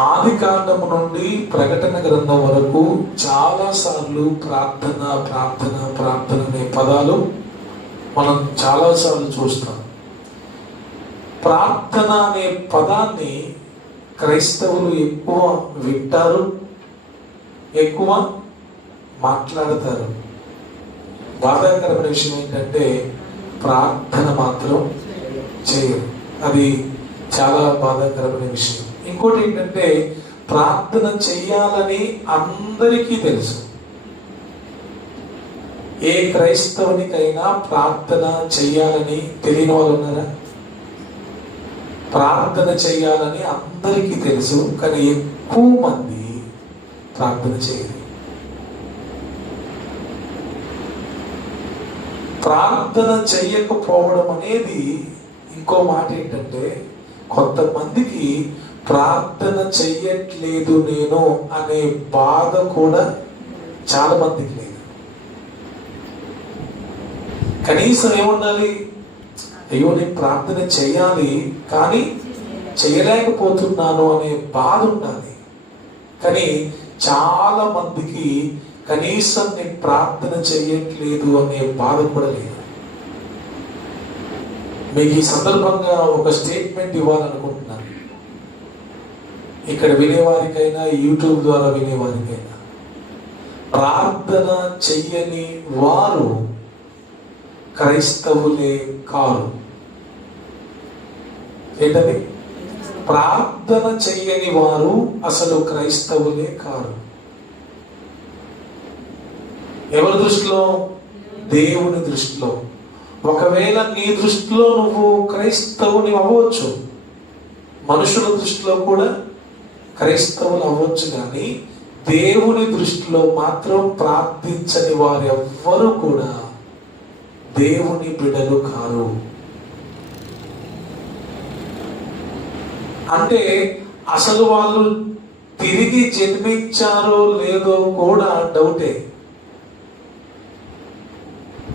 ఆది కాండము నుండి ప్రకటన గ్రంథం వరకు చాలా సార్లు ప్రార్థన ప్రార్థన ప్రార్థన అనే పదాలు మనం చాలాసార్లు చూస్తాం. ప్రార్థన అనే పదాన్ని క్రైస్తవులు ఎక్కువ వింటారు, ఎక్కువ మాట్లాడతారు. బాధాకరమైన విషయం ఏంటంటే ప్రార్థన మాత్రం చేయరు. అది చాలా బాధాకరమైన విషయం. ఇంకోటి ఏంటంటే ప్రార్థన చెయ్యాలని అందరికీ తెలుసు. ఏ క్రైస్తవునికైనా ప్రార్థన చెయ్యాలని తెలియని వాళ్ళు ఉన్నారా? ప్రార్థన చెయ్యాలని అందరికీ తెలుసు, కానీ ఎక్కువ మంది ప్రార్థన చేయరు. ప్రార్థన చెయ్యకపోవడం అనేది ఇంకో మాట ఏంటంటే, కొంతమందికి ప్రార్థన చెయ్యట్లేదు నేను అనే బాధ కూడా చాలా మందికి లేదు. కనీసం ఏముండాలి? అయ్యో నేను ప్రార్థన చెయ్యాలి కానీ చేయలేకపోతున్నాను అనే బాధ ఉండాలి. కానీ చాలా మందికి కనీసం నేను ప్రార్థన చెయ్యట్లేదు అనే బాధ కూడా లేదు. మీకు ఈ సందర్భంగా ఒక స్టేట్మెంట్ ఇవ్వాలనుకుంటున్నాను. ఇక్కడ వినేవారికైనా, యూట్యూబ్ ద్వారా వినేవారికైనా, ప్రార్థన చెయ్యని వారు క్రైస్తవులే కారు. ఏంటది? ప్రార్థన చెయ్యని వారు అసలు క్రైస్తవులే కారు. ఎవరి దృష్టిలో? దేవుని దృష్టిలో. ఒకవేళ నీ దృష్టిలో నువ్వు క్రైస్తవుని అవ్వచ్చు, మనుషుల దృష్టిలో కూడా క్రైస్తవులు అవ్వచ్చు, కానీ దేవుని దృష్టిలో మాత్రం ప్రార్థించని వారు ఎవ్వరూ కూడా దేవుని బిడ్డలు కారు. అంటే అసలు వాళ్ళు తిరిగి జన్మించారో లేదో కూడా డౌటే.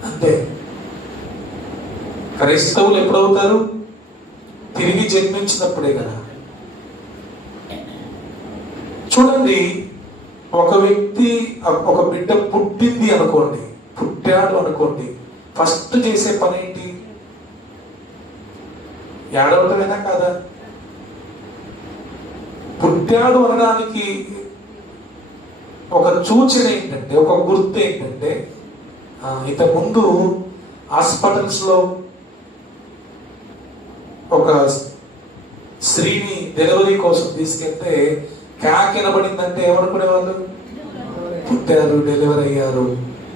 అంతే. క్రైస్తవులు ఎప్పుడవుతారు? తిరిగి జన్మించినప్పుడే కదా. చూడండి, ఒక వ్యక్తి, ఒక బిడ్డ పుట్టింది అనుకోండి, పుట్టాడు అనుకోండి, ఫస్ట్ చేసే పని ఏంటి? ఏడవటమేనా కాదా? పుట్టాడు అనడానికి ఒక సూచన ఏంటంటే, ఒక గుర్తు ఏంటంటే, ఇంతకుముందు హాస్పిటల్స్లో ఒక స్త్రీని డెలివరీ కోసం తీసుకెళ్తే కాకినబడిందంటే ఏమనుకునేవాళ్ళు? పుట్టారు, డెలివరీ అయ్యారు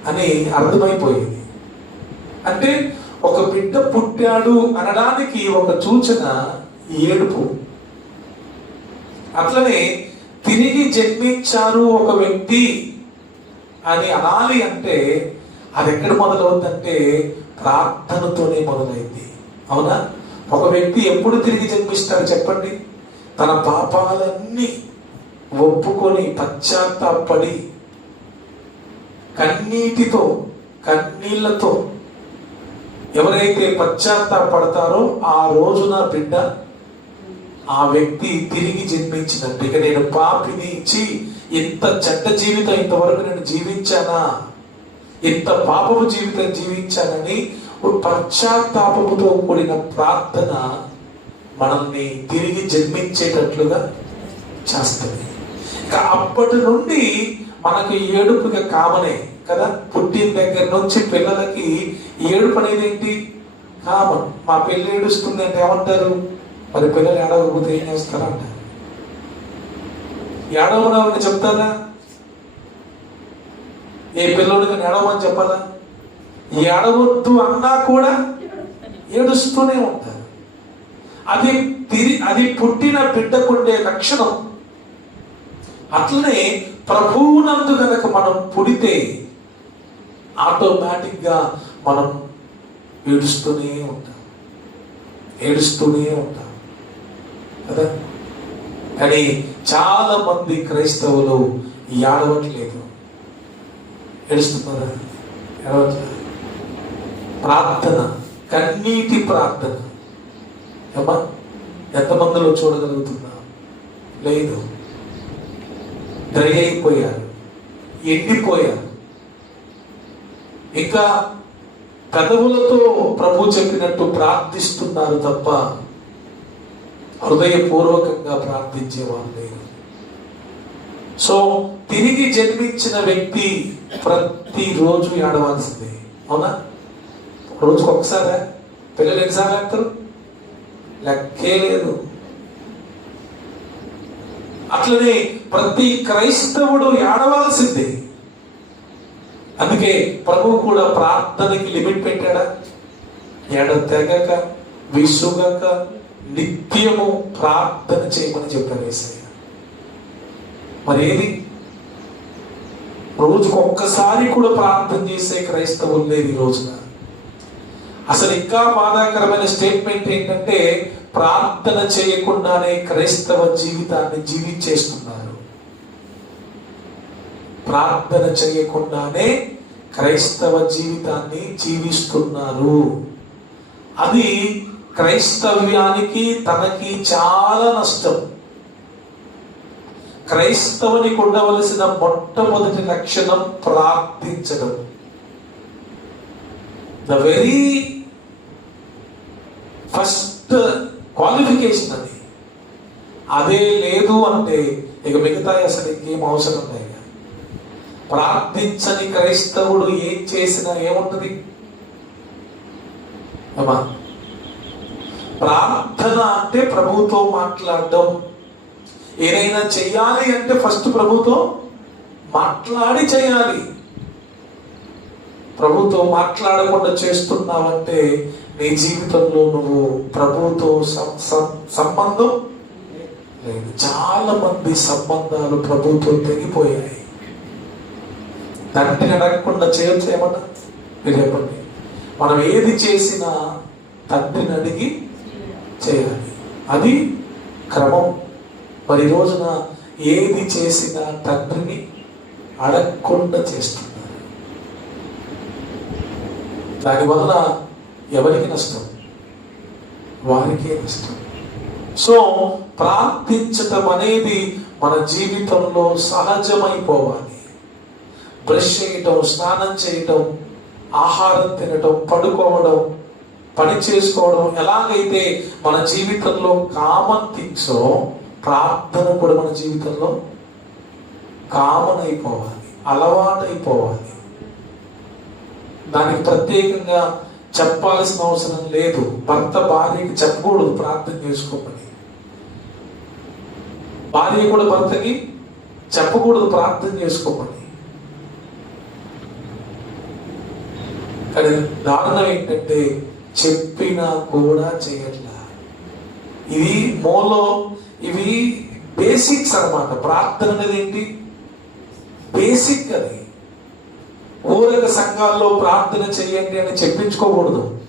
అని అర్థమైపోయింది. అంటే ఒక బిడ్డ పుట్టాడు అనడానికి ఒక సూచన ఏడుపు. అట్లనే తిరిగి జన్మించారు ఒక వ్యక్తి అని అనాలి అంటే అది ఎక్కడ మొదలవుతుందంటే ప్రార్థనతోనే మొదలైంది. అవునా? ఒక వ్యక్తి ఎప్పుడు తిరిగి జన్మిస్తాడు చెప్పండి? తన పాపాలన్నీ ఒప్పుకొని పశ్చాత్తాపడి కన్నీటితో, కన్నీళ్లతో ఎవరైతే పశ్చాత్తాపడతారో ఆ రోజున బిడ్డ, ఆ వ్యక్తి తిరిగి జన్మించినట్టు. ఇక నేను పాపిని ఇచ్చి ఇంత చెడ్డ జీవితం ఇంతవరకు నేను జీవించానా, ఇంత పాపపు జీవితం జీవించానని పశ్చాత్తాపముతో కూడిన ప్రార్థన మనల్ని తిరిగి జన్మించేటట్లుగా చేస్తుంది. ఇక అప్పటి నుండి మనకి ఏడుపుగా కామనే కదా. పుట్టిన దగ్గర నుంచి పిల్లలకి ఏడుపు అనేది ఏంటి? కామన్. మా పిల్ల ఏడుస్తుంది అంటే ఏమంటారు? మరి పిల్లలు ఏడవకపోతే ఏం చేస్తారా అంటారు. ఏడవని చెప్తారా? ఏ పిల్లడికి ఏడవమని చెప్పాలా? ఏడవద్దు అన్నా కూడా ఏడుస్తూనే ఉంటారు. అది పుట్టిన బిడ్డకుండే లక్షణం. అట్లనే ప్రభువునందు గనక మనం పుడితే ఆటోమేటిక్గా మనం ఏడుస్తూనే ఉంటాం కదా. కానీ చాలా మంది క్రైస్తవులు ఏడవట్లేదు. ఏడుస్తున్నారా? ఏడవట్లేదు. ప్రార్థన, కన్నీటి ప్రార్థన. ఎంతమందిలో చూడగలుగుతున్నా? లేదు. డ్రై అయిపోయారు, ఎండిపోయారు. ఇంకా పెదవులతో ప్రభు చెప్పినట్టు ప్రార్థిస్తున్నారు తప్ప హృదయపూర్వకంగా ప్రార్థించేవారు లేరు. సో తిరిగి జన్మించిన వ్యక్తి ప్రతిరోజు ఏడవాల్సిందే. అవునా? రోజుకు ఒకసారా? పిల్లలు ఎన్నిసార్లు అంటారు? లెక్కే లేదు. అట్లనే ప్రతి క్రైస్తవుడు ఏడవాల్సిందే. అందుకే ప్రభువు కూడా ప్రార్థనకి లిమిట్ పెట్టాడా? ఎడతెగక విసుగక నిత్యము ప్రార్థన చేయమని చెప్పారు యేసయ్య. మరి ఏది? రోజుకు ఒక్కసారి కూడా ప్రార్థన చేసే క్రైస్తవులు లేదు ఈ రోజున. అసలు ఇంకా బాధాకరమైన స్టేట్మెంట్ ఏంటంటే, ప్రార్థన చేయకుండానే క్రైస్తవ జీవితాన్ని జీవించేస్తున్నారు. ప్రార్థన చేయకుండానే క్రైస్తవ జీవితాన్ని జీవిస్తున్నారు. అది క్రైస్తవ్యానికి తనకి చాలా నష్టం. క్రైస్తవునికి ఉండవలసిన మొట్టమొదటి లక్షణం ప్రార్థించడం. ద వెరీ ఫస్ట్ క్వాలిఫికేషన్ అది. అదే లేదు అంటే ఇక మిగతా అసలు ఇంకేం అవసరం లేదు. ప్రార్థించని క్రైస్తవుడు ఏం చేసినా ఏముంటది అమ్మా? ప్రార్థన అంటే ప్రభువుతో మాట్లాడడం. ఏదైనా చెయ్యాలి అంటే ఫస్ట్ ప్రభువుతో మాట్లాడి చేయాలి. ప్రభువుతో మాట్లాడకుండా చేస్తున్నావంటే నీ జీవితంలో నువ్వు ప్రభువుతో సంబంధం లేదు. చాలా మంది సంబంధాలు ప్రభువుతో తెగిపోయాయి. తండ్రిని అడగకుండా చేయొచ్చు ఏమన్నా? మీరు చెప్పండి. మనం ఏది చేసినా తండ్రిని అడిగి చేయాలి. అది క్రమం. మరి రోజున ఏది చేసినా తండ్రిని అడగకుండా చేస్తున్నారు. దానివల్ల ఎవరికి నష్టం? వారికే నష్టం. సో ప్రార్థించటం అనేది మన జీవితంలో సహజమైపోవాలి. బ్రష్ చేయటం, స్నానం చేయటం, ఆహారం తినటం, పడుకోవడం, పని చేసుకోవడం ఎలాగైతే మన జీవితంలో కామన్ థింగ్స్, ప్రార్థన కూడా మన జీవితంలో కామన్ అయిపోవాలి, అలవాటైపోవాలి. దానికి ప్రత్యేకంగా చెప్పాల్సిన అవసరం లేదు. భర్త భార్యకి చెప్పకూడదు ప్రార్థన చేసుకోమని, భార్య కూడా భర్తకి చెప్పకూడదు ప్రార్థన చేసుకోమని. కానీ దారుణం ఏంటంటే చెప్పినా కూడా చేయట్లా. ఇది ఇవి బేసిక్స్ అన్నమాట. ప్రార్థన అనేది ఏంటి? బేసిక్. అది ఊరక సంఘాల్లో ప్రార్థన చెయ్యండి అని చెప్పించుకోకూడదు.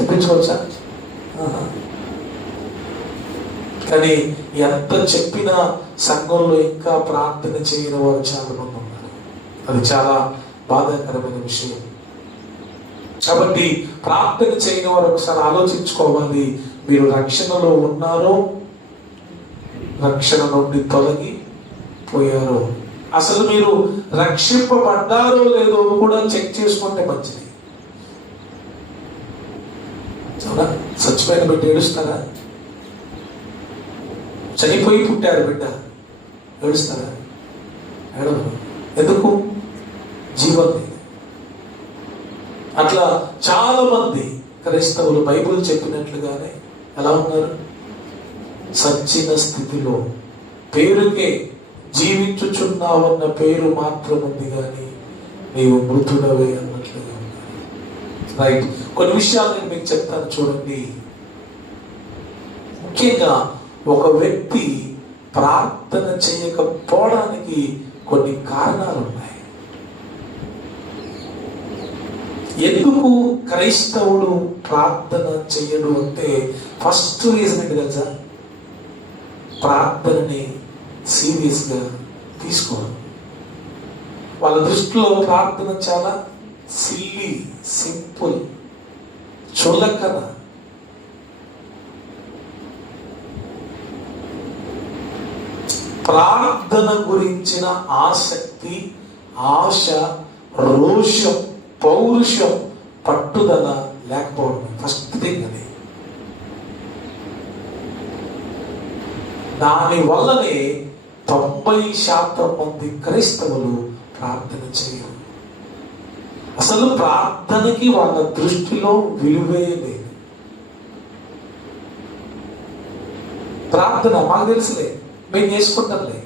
చెప్పించుకోవచ్చా? కానీ ఎంత చెప్పినా సంఘంలో ఇంకా ప్రార్థన చేయని వారు చాలా మంది ఉన్నారు. అది చాలా బాధాకరమైన విషయం. కాబట్టి ప్రార్థన చేయని వారు ఒకసారి ఆలోచించుకోవాలి. మీరు రక్షణలో ఉన్నారో, రక్షణ నుండి తొలగిపోయారో, అసలు మీరు రక్షింపబడ్డారో లేదో కూడా చెక్ చేసుకుంటే మంచిది. అవునా? చచ్చిపోయిన బిడ్డ ఏడుస్తారా? చనిపోయి పుట్టారు బిడ్డ ఏడుస్తారా? ఏడవరు. ఎందుకు? జీవం లేదు. అట్లా చాలా మంది క్రైస్తవులు బైబిల్ చెప్పినట్లుగానే ఎలా ఉన్నారు? సచ్చిన స్థితిలో, పేరుకే జీవించుచున్నావన్న పేరు మాత్రం ఉంది కానీ నీవు మృతుడవే అన్నట్లుగా ఉన్నారు. రైట్. కొన్ని విషయాలు నేను మీకు చెప్తాను చూడండి. ముఖ్యంగా ఒక వ్యక్తి ప్రార్థన చేయకపోవడానికి కొన్ని కారణాలు ఉన్నాయి. ఎందుకు క్రైస్తవుడు ప్రార్థన చేయడు అంటే ఫస్ట్ రీజన్ ఏంటి తెలుసా? ప్రార్థనని సీరియస్గా తీసుకోరు. వాళ్ళ దృష్టిలో ప్రార్థన చాలా సిల్లీ, సింపుల్, చులకన. ప్రార్థన గురించిన ఆసక్తి, ఆశ, రోషం, పౌరుషం, పట్టుదల లేకపోవడం ఫస్ట్ థింగ్. అది దాని వల్లనే 90% మంది క్రైస్తవులు ప్రార్థన చేయరు. అసలు ప్రార్థనకి వాళ్ళ దృష్టిలో విలువే లేదు. ప్రార్థన మాకు తెలుసులే, మేము చేసుకుంటాంలే,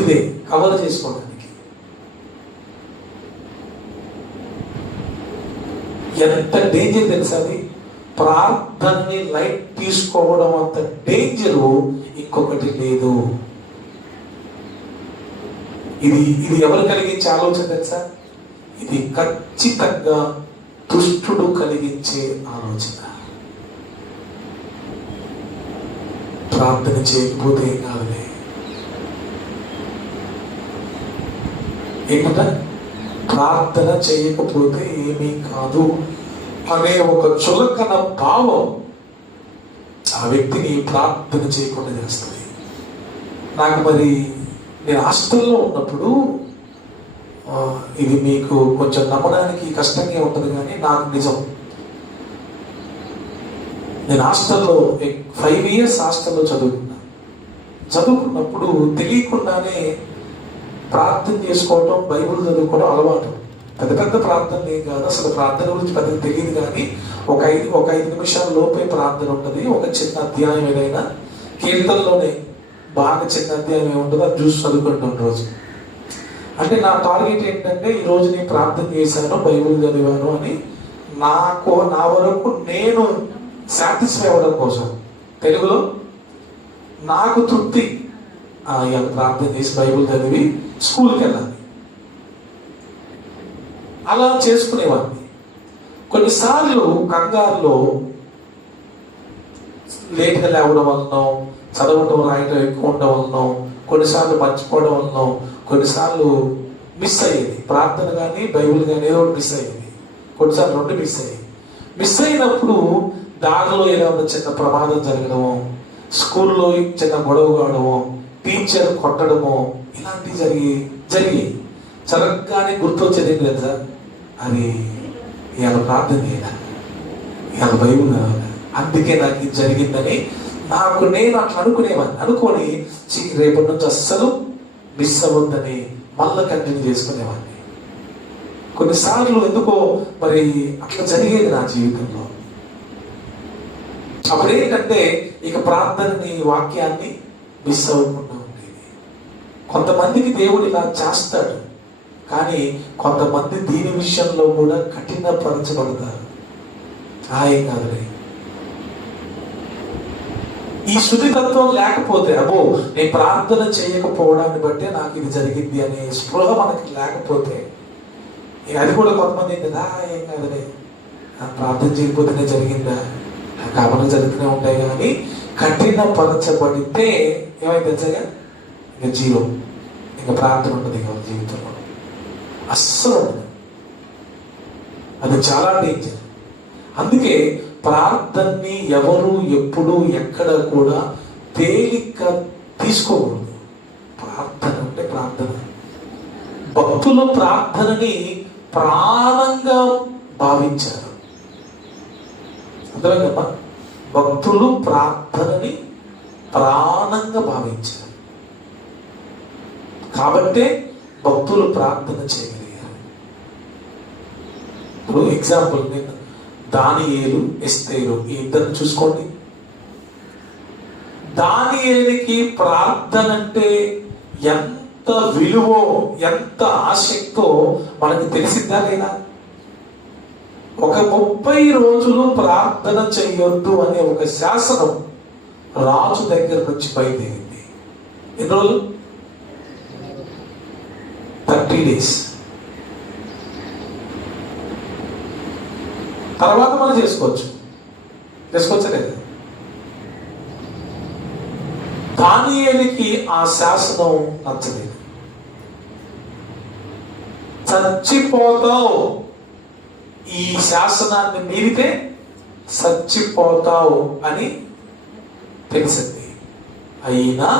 ఇదే కవర్ చేసుకోవడానికి. ఎంత డేంజర్ తెలుసా అది? ప్రార్థనని లైట్ తీసుకోవడం అంత డేంజరు ఇంకొకటి లేదు. ఇది ఎవరు కలిగించే ఆలోచన తెలుసా? ఇది ఖచ్చితంగా దుష్టుడు కలిగించే ఆలోచన. ప్రార్థన చేయకపోతే ఏం కాదులే, ఏంటంటే ప్రార్థన చేయకపోతే ఏమీ కాదు అనే ఒక చులకన భావం ఆ వ్యక్తిని ప్రార్థన చేయకుండా చేస్తుంది. నాకు మరి నేను హాస్టల్లో ఉన్నప్పుడు, ఇది మీకు కొంచెం నమ్మడానికి కష్టంగా ఉంటుంది కానీ నాకు నిజం. నేను హాస్టల్లో 5 years హాస్టల్లో చదువుకున్నప్పుడు తెలియకుండానే ప్రార్థన చేసుకోవటం, బైబిల్ చదువుకోవడం అలవాటు. పెద్ద పెద్ద ప్రార్థన ఏం కాదు, అసలు ప్రార్థన గురించి పెద్దగా తెలియదు. కానీ ఒక 5 నిమిషాల లోపే ప్రార్థన ఉంటుంది. ఒక చిన్న అధ్యాయం ఏదైనా, కీర్తనలోనే బాగా చిన్న అధ్యాయం ఏముంటుందో అది చూసి చదువుకుంటాం రోజు. అంటే నా టార్గెట్ ఏంటంటే, ఈరోజు నేను ప్రార్థన చేశాను, బైబిల్ చదివాను అని నా వరకు నేను సాటిస్ఫై అవ్వడం కోసం, తెలుగులో నాకు తృప్తి, ఇవాళ ప్రార్థన చేసి బైబిల్ చదివి స్కూల్కి వెళ్ళాలి, అలా చేసుకునేవాడిని. కొన్నిసార్లు కంగారులో లేట్గా లేవడం వలన, చదవటం రాయటం ఎక్కువ ఉండడం వలన, కొన్నిసార్లు మర్చిపోవడం వలన, కొన్నిసార్లు మిస్ అయ్యేది ప్రార్థన కానీ బైబిల్ కానీ, ఏదో ఒకటి మిస్ అయ్యేది. కొన్నిసార్లు 2 మిస్ అయ్యేది. మిస్ అయినప్పుడు దారిలో ఏదైనా చిన్న ప్రమాదం జరగడమో, స్కూల్లో చిన్న గొడవ కావడమో, టీచర్ కొట్టడమో, ఇలాంటివి జరిగి జరగగానే గుర్తొచ్చేది ఏంటి కదా, అది ఇవాళ ప్రార్థన చేయదా, ఇవాళ బైబిల్ కావాలి, అందుకే నాకు ఇది జరిగిందని నేను అట్లా అనుకొని రేపటి నుంచి అస్సలు మిస్ అవ్వద్దని మళ్ళీ కంటిన్యూ చేసుకునేవాడిని. కొన్నిసార్లు ఎందుకో మరి అట్లా జరిగేది నా జీవితంలో. అప్పుడు ఏంటంటే ఇక ప్రార్థనని, వాక్యాన్ని మిస్ అవ్వకుండా ఉండేది. కొంతమందికి దేవుడు ఇలా చేస్తాడు, కానీ కొంతమంది దీని విషయంలో కూడా కఠినపరచబడతారు. ఏం కాదులే, ఈ శుద్ధితత్వం లేకపోతే, అబ్బో నేను ప్రార్థన చేయకపోవడాన్ని బట్టే నాకు ఇది జరిగింది అనే స్పృహ మనకి లేకపోతే, అది కూడా కొంతమంది ఏంటంటే ఏం కాదులే, ప్రార్థన చేయకపోతేనే జరిగిందా, కామన్ జరుగుతూనే ఉంటాయి. కానీ కఠినపరచబడితే ఏమైంది తెలుసా, ఇంకా జీరో, ఇంకా ప్రార్థన ఉంటుంది ఇక జీవితంలో, అస్సలు ఉండదు. అది చాలా డేంజర్. అందుకే ప్రార్థనని ఎవరు ఎప్పుడు ఎక్కడ కూడా తేలిక తీసుకోకూడదు. ప్రార్థన అంటే ప్రార్థన. భక్తులు ప్రార్థనని ప్రాణంగా భావించారు. అర్థమైందమ్మా? భక్తులు ప్రార్థనని ప్రాణంగా భావించారు కాబట్టే భక్తులు ప్రార్థన చేయగలిగారు. ఇప్పుడు ఎగ్జాంపుల్, నేను దానియేలు, ఎస్తేరు ఈ ఇద్దరిని చూసుకోండి. దానియేలుకి ప్రార్థన అంటే ఎంత విలువో, ఎంత ఆసక్తో మనకి తెలిసిందా లేదా? ఒక 30 రోజులు ప్రార్థన చెయ్యొద్దు అనే ఒక శాసనం రాజు దగ్గర నుంచి బయలుదేరింది. ఎన్ని రోజులు? 30 days. తర్వాత మనం చేసుకోవచ్చా లేదా? దానియేలుకి ఆ శాసనం నచ్చలేదు. చచ్చిపోతావు, ఈ శాసనాన్ని మీరితే చచ్చిపోతావు అని తెలిసింది. అయినా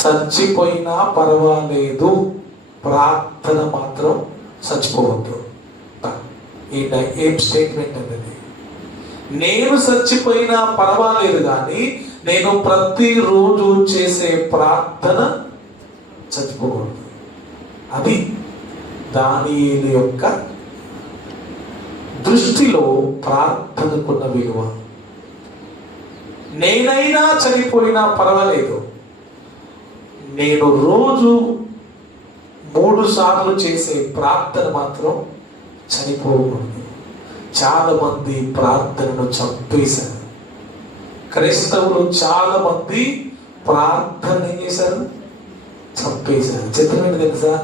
చచ్చిపోయినా పర్వాలేదు, ప్రార్థన మాత్రం చచ్చిపోవద్దు. ఏం స్టేట్మెంట్ అనేది? నేను చచ్చిపోయినా పర్వాలేదు కానీ నేను ప్రతిరోజు చేసే ప్రార్థన చచ్చిపోకూడదు. అది దానియేలు యొక్క దృష్టిలో ప్రార్థనకున్న విలువ. నేనైనా చనిపోయినా పర్వాలేదు, నేను రోజు 3 సార్లు చేసే ప్రార్థన మాత్రం చనిపోకూడదు. చాలా మంది ప్రార్థనను చంపేశారు. క్రైస్తవులు చాలా మంది ప్రార్థన ఏం చేశారు? చంపేశారు. చిత్రం ఏంటి తెలుసా?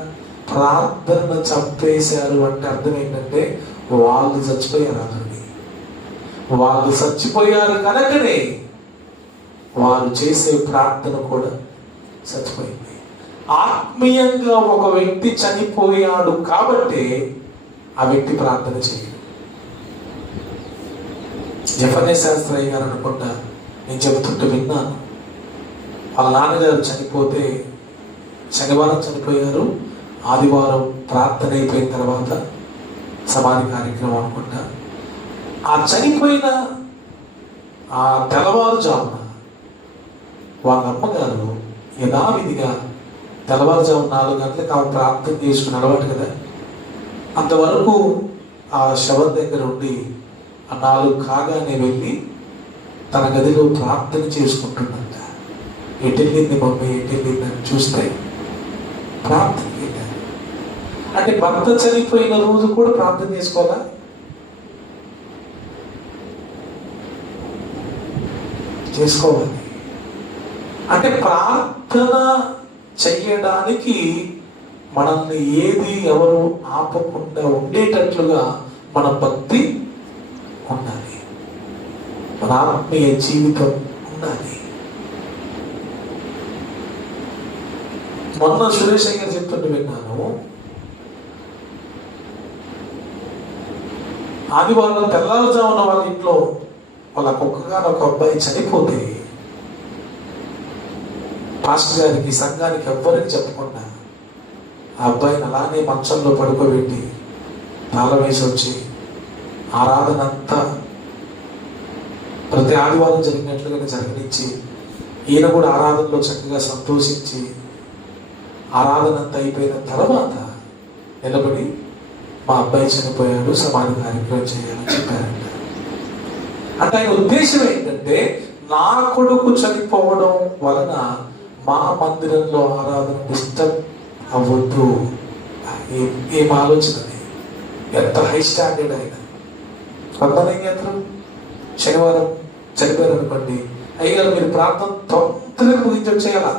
ప్రార్థనను చంపేశారు అంటే అర్థం ఏంటంటే వాళ్ళు చచ్చిపోయారు. అతన్ని వాళ్ళు చచ్చిపోయారు కనుకనే వారు చేసే ప్రార్థన కూడా చచ్చిపోయింది. ఆత్మీయంగా ఒక వ్యక్తి చనిపోయాడు కాబట్టి ఆ వ్యక్తి ప్రార్థన చేయడు. జఫన్య శాస్త్రయ్య గారు అనుకుంటా, నేను చెబుతుంటే విన్నాను. వాళ్ళ నాన్నగారు చనిపోతే శనివారం చనిపోయారు, ఆదివారం ప్రార్థన అయిపోయిన తర్వాత సమాధి కార్యక్రమం అనుకుంటా. ఆ చనిపోయిన ఆ తెల్లవారుజామున వాళ్ళ అమ్మగారు యథావిధిగా తెల్లవారుజాము 4 గంటలకు ఆమె ప్రార్థన చేసుకుని అలవాటు కదా, అంతవరకు ఆ శవం దగ్గర ఉండి ఆ 4 కాగానే వెళ్ళి తన గదిలో ప్రార్థన చేసుకుంటుందంట. ఎటెళ్ళింది మమ్మీ, ఎటెళ్ళింది అని చూస్తే ప్రార్థన వెళ్ళారు. అంటే భర్త చనిపోయిన రోజు కూడా ప్రార్థన చేసుకోవాలా? చేసుకోవాలి. అంటే ప్రార్థన చెయ్యడానికి మనల్ని ఏది ఎవరు ఆపకుండా ఉండేటట్లుగా మన భక్తి ఉండాలి, మన ఆత్మీయ జీవితం ఉండాలి. మొన్న సురేష్ గారు చెప్తుంటే విన్నాను, ఆదివారం తెల్లవారుజామున వాళ్ళ ఇంట్లో వాళ్ళ కుక్కగానే ఒక అబ్బాయి చనిపోతే పాస్టర్ గారికి, సంఘానికి ఎవ్వరికి చెప్పకుండా ఆ అబ్బాయిని అలానే మంచంలో పడుకోబెట్టి తాళం వేసి వచ్చి ఆరాధన అంతా ప్రతి ఆదివారం జరిగినట్లుగానే జరిగించి ఈయన కూడా ఆరాధనలో చక్కగా సంతోషించి ఆరాధన అంతా అయిపోయిన తర్వాత నిలబడి మా అబ్బాయి చనిపోయాడు, సమాధి కార్యక్రమం చేయాలని చెప్పారంట. అంటే ఆయన ఉద్దేశం ఏంటంటే నా కొడుకు చనిపోవడం వలన మా మందిరంలో ఆరాధన డిస్టర్బ్ అవ్వద్దు. ఏం ఆలోచన! ఎంత హై స్టాండర్డ్ ఆయన. కొంతమంది ఏం చేస్తారు, శనివారం చనిపోయారు అనుకోండి, అయ్యగారు మీరు ప్రార్థన తొందరగా ముగించి వచ్చేయాలా,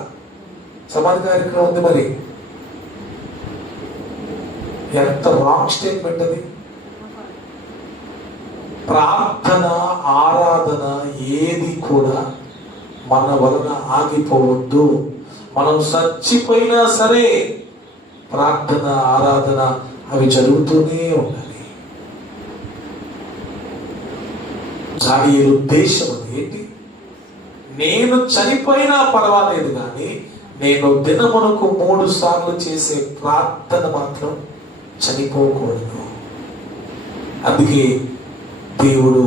సమాధి కార్యక్రమం ఉంది. మరి ఎంత రాంగ్ స్టేట్మెంట్ అది. ప్రార్థన, ఆరాధన ఏది కూడా మన వలన ఆగిపోవద్దు. మనం చచ్చిపోయినా సరే ప్రార్థన, ఆరాధన అవి జరుగుతూనే ఉండాలి. దాని ఉద్దేశం అది ఏంటి? నేను చనిపోయినా పర్వాలేదు కానీ నేను దినమునకు 3 సార్లు చేసే ప్రార్థన మాత్రం చనిపోకూడదు. అందుకే దేవుడు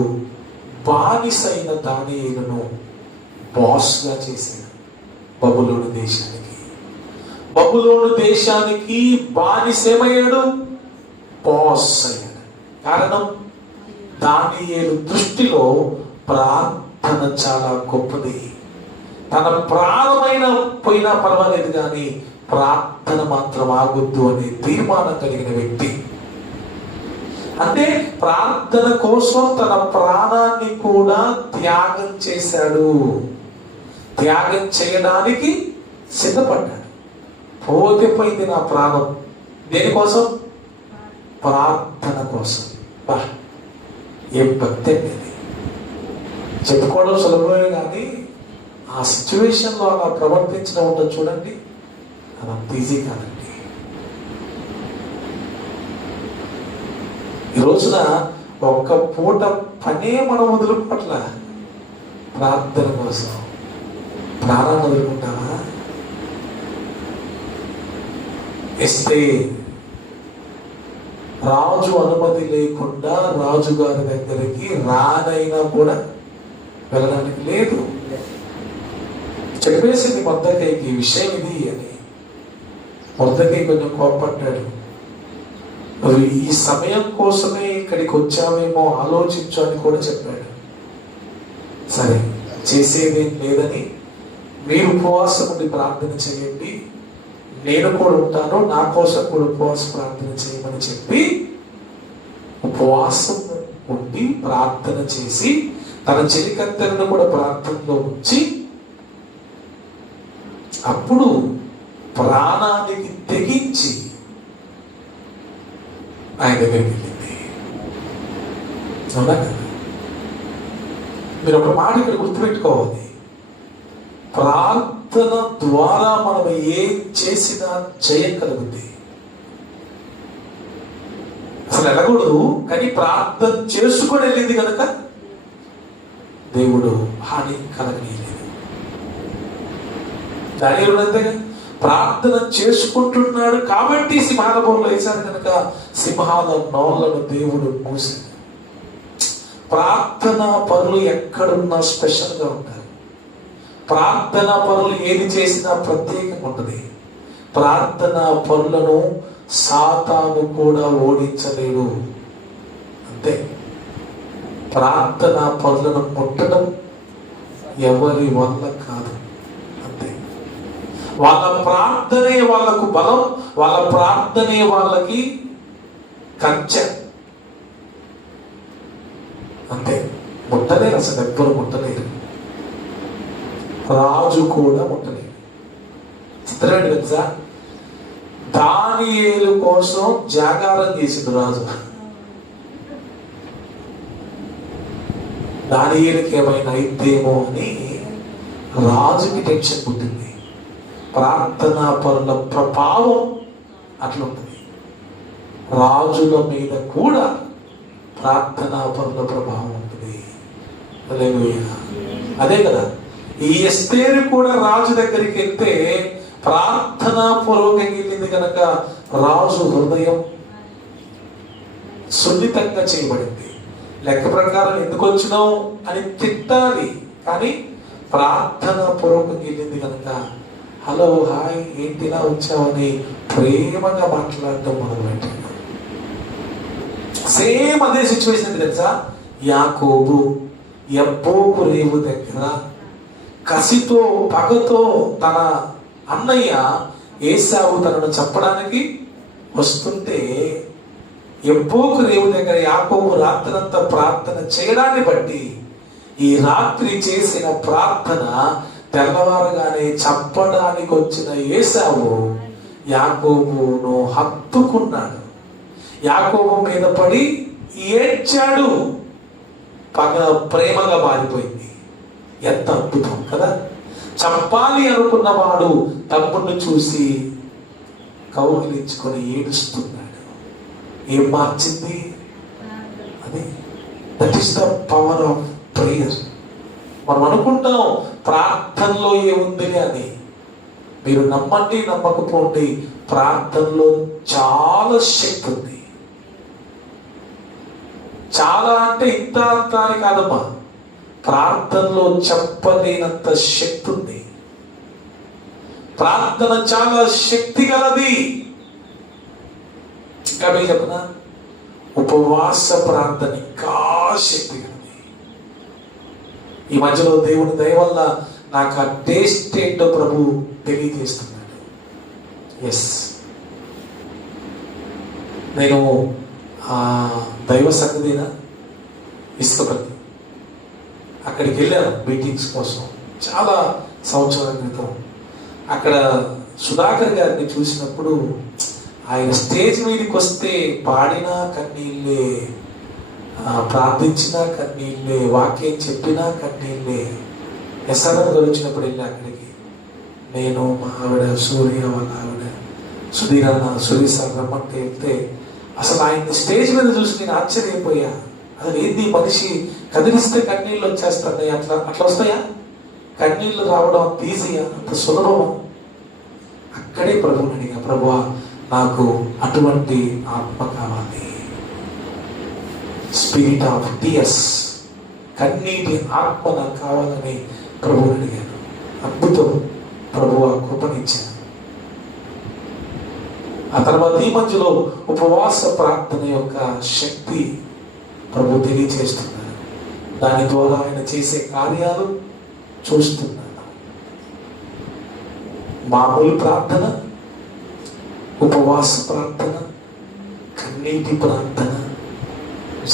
బానిసైన దానియేలును బాస్గా చేశాడు బబులోను దేశానికి. బబులోను దేశానికి బానిసేమయ్యాడు, బాస్ అయ్యాడు. కారణం, దానియేలు దృష్టిలో ప్రార్థన చాలా గొప్పది. తన ప్రాణమైన పోయినా పర్వాలేదు కానీ ప్రార్థన మాత్రం ఆగొద్దు అనే తీర్మానం కలిగిన వ్యక్తి. అంటే ప్రార్థన కోసం తన ప్రాణాన్ని కూడా త్యాగం చేశాడు. త్యాగం చేయడానికి సిద్ధపడ్డాడు. పోతే పోయింది నా ప్రాణం, దేనికోసం? ప్రార్థన కోసం. ఏం భక్తి అనేది చెప్పుకోవడం సులభమే కానీ ఆ సిచ్యువేషన్లో అలా ప్రవర్తించడం ఉండదు చూడండి, అదంత ఈజీ కాదండి. ఈ రోజున ఒక్క పూట పనే మనం వదులుకోవట్ల ప్రార్థన కోసం. ప్రాణాన్ని వదులుకుంటామా? ఎస్తేర్ రాజు అనుమతి లేకుండా రాజుగారి దగ్గరికి రానైనా కూడా వెళ్ళడానికి లేదు. చెప్పేసింది మొర్దెకైకి ఈ విషయం ఇది అని. మొర్దెకై కొంచెం కోపడ్డాడు. మరి ఈ సమయం కోసమే ఇక్కడికి వచ్చామేమో ఆలోచించు అని కూడా చెప్పాడు. సరే, చేసేదేం లేదని మీరు ఉపవాసం ఉండి ప్రార్థన చేయండి, నేను కూడా ఉంటాను, నా కోసం కూడా ఉపవాస ప్రార్థన చేయమని చెప్పి ఉపవాసం ఉండి ప్రార్థన చేసి తన చెలికత్తెలను కూడా ప్రార్థనలో ఉంచి అప్పుడు ప్రాణానికి తెగించి ఆయన దగ్గరికి వెళ్ళింది. అవునా కదా? మీరు ఒక మాట ఇక్కడ గుర్తుపెట్టుకోవాలి. ప్రార్థన ద్వారా మనం ఏం చేసినా చేయగలుగుతుంది. అసలు వెళ్ళకూడదు, కానీ ప్రార్థన చేసుకొని వెళ్ళింది కనుక దేవుడు హాని కలగలేదు. దానిలో అంతేగా, ప్రార్థన చేసుకుంటున్నాడు కాబట్టి సింహాల బోర్లో వేశారు కనుక సింహాల నోళ్లను దేవుడు మూసాడు. ప్రార్థనా పరులు ఎక్కడున్నా స్పెషల్గా ఉంటారు. ప్రార్థనా పరులు ఏది చేసినా ప్రత్యేకంగా ఉంటుంది. ప్రార్థనా పరులను సాతాను కూడా ఓడించలేడు. అంతే. ప్రార్థనా పరులను ముట్టడం ఎవరి వల్ల కాదు. అంతే. వాళ్ళ ప్రార్థనే వాళ్ళకు బలం, వాళ్ళ ప్రార్థనే వాళ్ళకి కంచె. అంతే. ముట్టలేరు, అసలు ఎవ్వరు ముట్టలేరు. రాజు కూడా ముట్టలేదు. చిత్రమేంటి తెలుసా? దానియేలు కోసం జాగారం చేసిండు రాజు. దానియేలుకి ఏమైనా అయితేమో అని రాజుకి టెన్షన్ పుట్టింది. ప్రార్థనా పరుల ప్రభావం అట్లుంటుంది. రాజుల మీద కూడా ప్రార్థనా పరుల ప్రభావం ఉంటుంది. అదే కదా, ఈ ఎస్తేరు కూడా రాజు దగ్గరికి వెళ్తే ప్రార్థనా పూర్వకంగా వెళ్ళింది కనుక రాజు హృదయం సున్నితంగా చేయబడింది. లెక్క ప్రకారం ఎందుకు వచ్చినావు అని తిట్టాలి, కానీ ప్రార్థనా పూర్వకంగా వెళ్ళింది కనుక హలో హాయ్ ఏంటి ఇలా వచ్చావని ప్రేమగా మాట్లాడటం మొదలుపెట్టాడు. సేమ్ అదే సిచ్యువేషన్ తెలుసా? యాకోబు యబ్బోకు రేవు దగ్గర కసితో పగతో తన అన్నయ్య ఏశావు తనను చెప్పడానికి వస్తుంటే యబ్బోకు రేవు దగ్గర యాకోబు రాత్రంతా ప్రార్థన చేయడాన్ని బట్టి ఈ రాత్రి చేసిన ప్రార్థన తెల్లవారగానే చెప్పడానికి వచ్చిన ఏశావు యాకోబును హత్తుకున్నాడు. యాకోబు మీద పడి ఏడ్చాడు. పగ ప్రేమగా మారిపోయింది. ఎంత అద్భుతం కదా! చంపాలి అనుకున్నవాడు తమ్ముడిని చూసి కౌగిలించుకొని ఏడుస్తున్నాడు. ఏం మార్చింది? అది that is the power of prayer. మనం అనుకుంటాం ప్రార్థనలో ఏముంది అని. మీరు నమ్మండి నమ్మకపోండి, ప్రార్థనలో చాలా శక్తి ఉంది. చాలా అంటే ఇంత అంత అని కాదమ్మా, ప్రార్థనలో చెప్పలేనంత శక్తి ఉంది. ప్రార్థన చాలా శక్తి గలది. ఇంకా మీరు చెప్పనా, ఉపవాస ప్రార్థన ఇంకా శక్తి గలది. ఈ మధ్యలో దేవుని దయ వల్ల నాకు ఆ టేస్ట్ ఏంటో ప్రభు తెలియజేస్తున్నాడు. ఎస్, నేను దైవ సన్నిధిన ఇసుకపల్లి అక్కడికి వెళ్ళాను మీటింగ్స్ కోసం చాలా సంవత్సరాల క్రితం. అక్కడ సుధాకర్ గారిని చూసినప్పుడు ఆయన స్టేజ్ మీదకి వస్తే పాడినా కన్నీళ్ళే, ప్రార్థించినా కన్నీళ్ళే, వాక్యం చెప్పినా కన్నీళ్ళే. ఎస్ఆర్ఎం గారు వచ్చినప్పుడు వెళ్ళి అక్కడికి నేను, మా ఆవిడ సూర్య, వాళ్ళ ఆవిడ సుధీరన్న, సుధీర్ సార్ రమ్మంటే వెళ్తే అసలు ఆయన స్టేజ్ మీద చూసి నేను ఆశ్చర్యపోయా. అసలు ఏంది మనిషి కదిలిస్తే కన్నీళ్ళు వచ్చేస్తాయి, అట్లా వస్తాయా? కన్నీళ్ళు రావడం అంత ఈజీయా? అంత సులభమా? అక్కడే ప్రభువుని అడిగా, ప్రభువా నాకు అటువంటి ఆత్మ కావాలి. స్పిరిట్ ఆఫ్ టీయర్స్, కన్నీటి ఆత్మ నాకు కావాలని ప్రభువుని అడిగాను. అద్భుతం, ప్రభువు ఆ కృపనిచ్చాను. ఆ తర్వాత ఈ మధ్యలో ఉపవాస ప్రార్థన యొక్క శక్తి ప్రభు తెలియచేస్తున్నారు. దాని ద్వారా ఆయన చేసే కార్యాలు చూస్తున్నాను. మామూలు ప్రార్థన, ఉపవాస ప్రార్థన, కన్నీటి ప్రార్థన,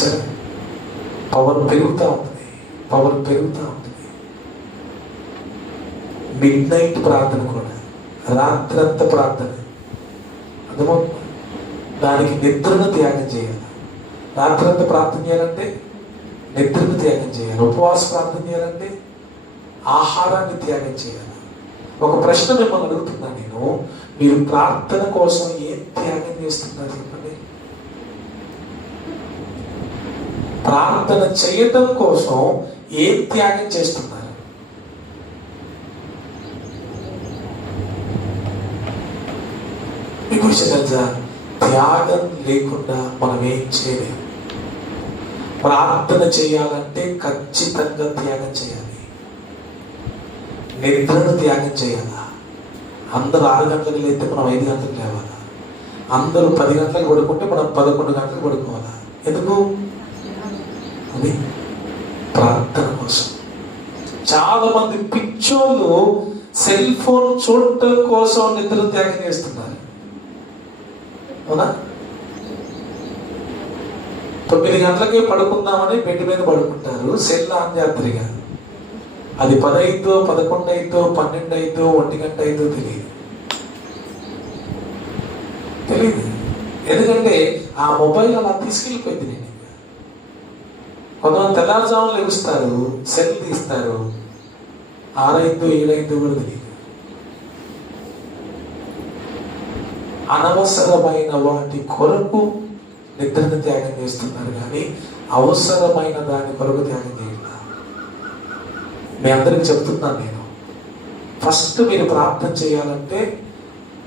సరే పవర్ పెరుగుతూ ఉంటుంది, పవర్ పెరుగుతూ ఉంటుంది. మిడ్ నైట్ ప్రార్థన కూడా, రాత్రంతా ప్రార్థన, అర్థమవుతుంది. దానికి నిద్రను త్యాగం చేయాలి. రాత్రంతా ప్రార్థన చేయాలంటే నిద్రను త్యాగం చేయాలి. ఉపవాస ప్రార్థన చేయాలంటే ఆహారాన్ని త్యాగం చేయాలి. ఒక ప్రశ్న మిమ్మల్ని అడుగుతున్నా నేను, మీరు ప్రార్థన కోసం ఏం త్యాగం చేస్తున్నారు చెప్పండి? ప్రార్థన చేయటం కోసం ఏం త్యాగం చేస్తున్నారు? మీకు విషయం తెలుసా? త్యాగం లేకుండా మనం ఏం చేయలేము. ప్రార్థన చేయాలంటే ఖచ్చితంగా త్యాగం చేయాలి. నిద్రను త్యాగం చేయాలా? అందరూ 6 గంటలకు లేస్తే మనం 5 గంటలకు లేవాలా? అందరూ 10 గంటలకు పడుకుంటే మనం 11 గంటలకు పడుకోవాలా? ఎందుకు? అది ప్రార్థన కోసం. చాలా మంది పిచ్చోళ్ళు సెల్ ఫోన్ చూడటం కోసం నిద్ర త్యాగం చేస్తున్నారు. అవునా? 9 గంటలకే పడుకుందామని బెడ్ మీద పడుకుంటారు, సెల్ ఆన్ చేద్దరిగా. అది 10 అయిద్దో, 11 అయిద్దో, 12 అయిద్దో, 1 గంట అయిద్దో తెలియదు. ఎందుకంటే ఆ మొబైల్ అలా తీసుకెళ్ళిపోయింది. నేను కొంతమంది తెల్లారుజాములు లెగుస్తారు, సెల్ తీస్తారు, 6 అయిద్దో 7 అయిద్దో కూడా తెలియదు. అనవసరమైన వాటి కొరకు నిద్రను త్యాగం చేస్తున్నారు, కానీ అవసరమైన దాని కొరకు త్యాగం చేయాలి. మీ అందరికి చెప్తున్నాను నేను, ఫస్ట్ మీరు ప్రార్థన చేయాలంటే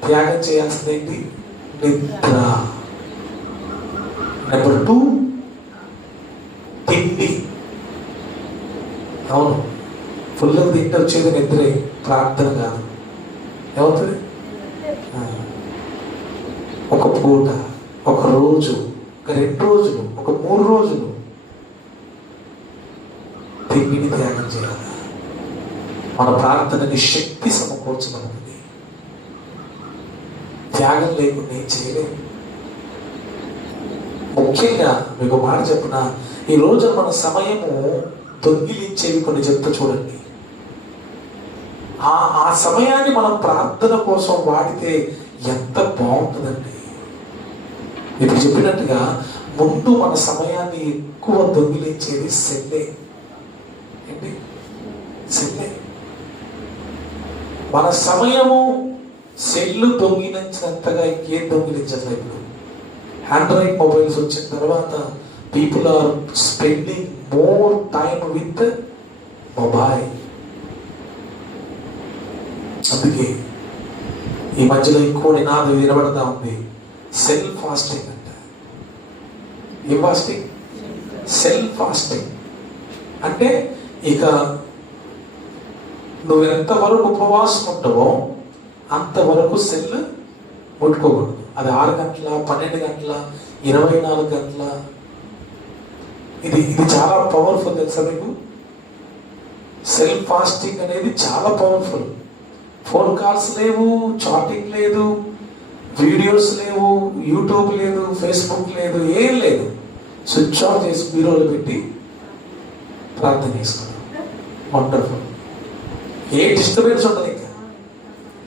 త్యాగం చేయాల్సిందేంటి? నిద్ర. నెంబర్ 2 తిండి. అవును, ఫుల్గా తింటే వచ్చేది నిద్రే, ప్రార్థన కాదు. ఏమవుతుంది? ఒక పూట, ఒక రోజు, ఒక 2 రోజులు, ఒక 3 రోజులు తిండిని త్యాగం చేయాలి. మన ప్రార్థనకి శక్తి సమకూర్చబడుతుంది. త్యాగం లేకుండా ఏం చేయలేము. ముఖ్యంగా మీకు మాట చెప్పిన, ఈ రోజు మన సమయము దొంగిలించేవి కొన్ని చెప్తా చూడండి. ఆ సమయాన్ని మనం ప్రార్థన కోసం వాడితే ఎంత బాగుంటుందండి. ఇప్పుడు చెప్పినట్టుగా ముందు మన సమయాన్ని ఎక్కువ దొంగిలించేది సెల్లే. ఏంటి? సెల్లే. మన సమయము సెల్లు దొంగిలించినంతగా ఇంకేం దొంగిలించట్లేదు. ఇప్పుడు ఆండ్రాయిడ్ మొబైల్స్ వచ్చిన తర్వాత people are spending more time with mobile. అందుకే ఈ మధ్యలో ఎక్కువ నినాదం వినబడతా ఉంది, సెల్ ఫాస్టింగ్ అంట. ఏ ఫాస్టింగ్? సెల్ ఫాస్టింగ్ అంటే ఇక నువ్వు ఎంతవరకు ఉపవాసం ఉంటావో అంతవరకు సెల్ ముట్టుకోకూడదు. అది 6 గంటల, 12 గంటల, 24 గంటల. ఇది చాలా పవర్ఫుల్ తెలుసా మీకు? సెల్ ఫాస్టింగ్ అనేది చాలా పవర్ఫుల్. ఫోన్ కాల్స్ లేవు, చాటింగ్ లేదు, వీడియోస్ లేవు, యూట్యూబ్ లేదు, ఫేస్బుక్ లేదు, ఏం లేదు. స్విచ్ ఆఫ్ చేసి బీరోలో పెట్టి ప్రార్థన చేసుకున్నాం. వండర్ఫుల్. ఏ డిస్టర్బెన్స్ ఉండదు. ఇంకా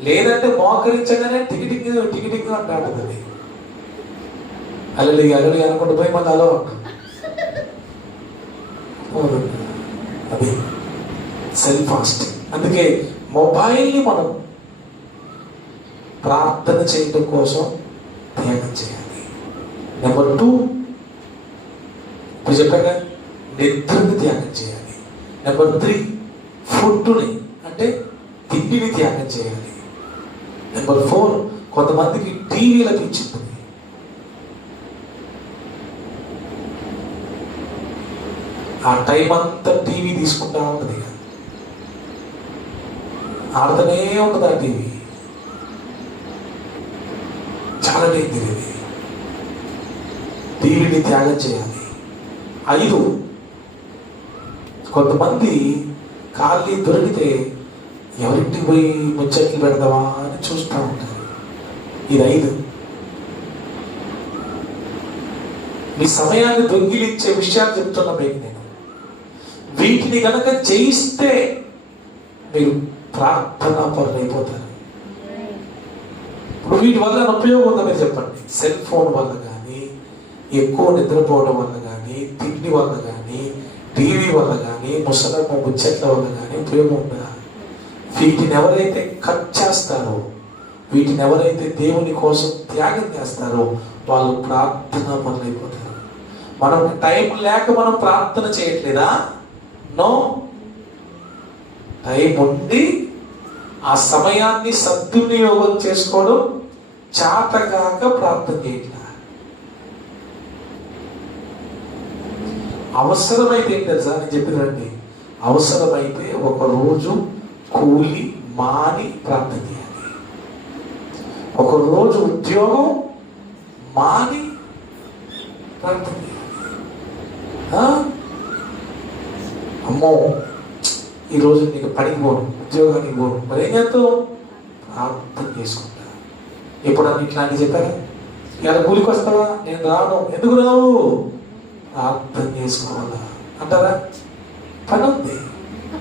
లేదంటే మోకరించగానే టికెటింగ్ అంటాడు. అది అల్లలి అనుకుంటూ పోయి మన అలో అంటాం. అది సెల్ ఫాస్టింగ్. అందుకే మొబైల్ని మనం ప్రార్థన చేయడం కోసం త్యాగం చేయాలి. నెంబర్ 2 ఇప్పుడు చెప్పాక నిద్రని త్యాగం చేయాలి. నెంబర్ 3 ఫుడ్ని అంటే తిండిని త్యాగం చేయాలి. నెంబర్ 4 కొంతమందికి టీవీల పిచ్చి ఉంటుంది. ఆ టైం అంతా టీవీ తీసుకుంటా ఉంటుంది, ఆడుతూనే ఉంటుంది ఆ టీవీ. చాలా డేంజర్ ఇది. టీవీని త్యాగం చేయాలి. 5, కొంతమంది ఖాళీ దొరికితే ఎవరింటికి పోయి ముచ్చట్లు పెడదామా అని చూస్తూ ఉంటారు. ఇది 5. మీ సమయాన్ని దొంగిలించే విషయాలు చెప్తున్నా మీకు నేను. వీటిని కనుక జయిస్తే మీరు ప్రార్థనా పరులైపోతారు. ఇప్పుడు వీటి వల్ల ఉపయోగం ఉందా మీరు చెప్పండి? సెల్ ఫోన్ వల్ల కానీ, ఎక్కువ నిద్రపోవడం వల్ల కానీ, తిండి వల్ల కానీ, టీవీ వల్ల కానీ, ముసలమ్మ ముచ్చట్ల వల్ల కానీ ఉపయోగం ఉందా? వీటిని ఎవరైతే కట్ చేస్తారో, వీటిని ఎవరైతే దేవుని కోసం త్యాగం చేస్తారో వాళ్ళు ప్రార్థనా పరులైపోతారు. మనం టైం లేక మనం ప్రార్థన చేయట్లేదా? నో. టైం ఉండి ఆ సమయాన్ని సద్వినియోగం చేసుకోవడం చాతగాక ప్రార్థన చేయట్లా. అవసరమైతే ఏం తెలుసా నేను చెప్పినండి, అవసరమైతే ఒక రోజు కూలి మాని ప్రార్థన చేయాలి. ఒక రోజు ఉద్యోగం మాని ప్రార్థన చేయాలి. అమ్మో ఈరోజు నీకు పనికి పోను, ఉద్యోగానికి పోను, మరి ఏం చేస్తావు? ప్రార్థన చేసుకుంటా. ఎప్పుడన్నా ఇట్లాంటివి చెప్పారా? ఇలా కూలికి వస్తావా? నేను రాను. ఎందుకు రావు? ప్రార్థన చేసుకోవాలా అంటారా? పని ఉంది,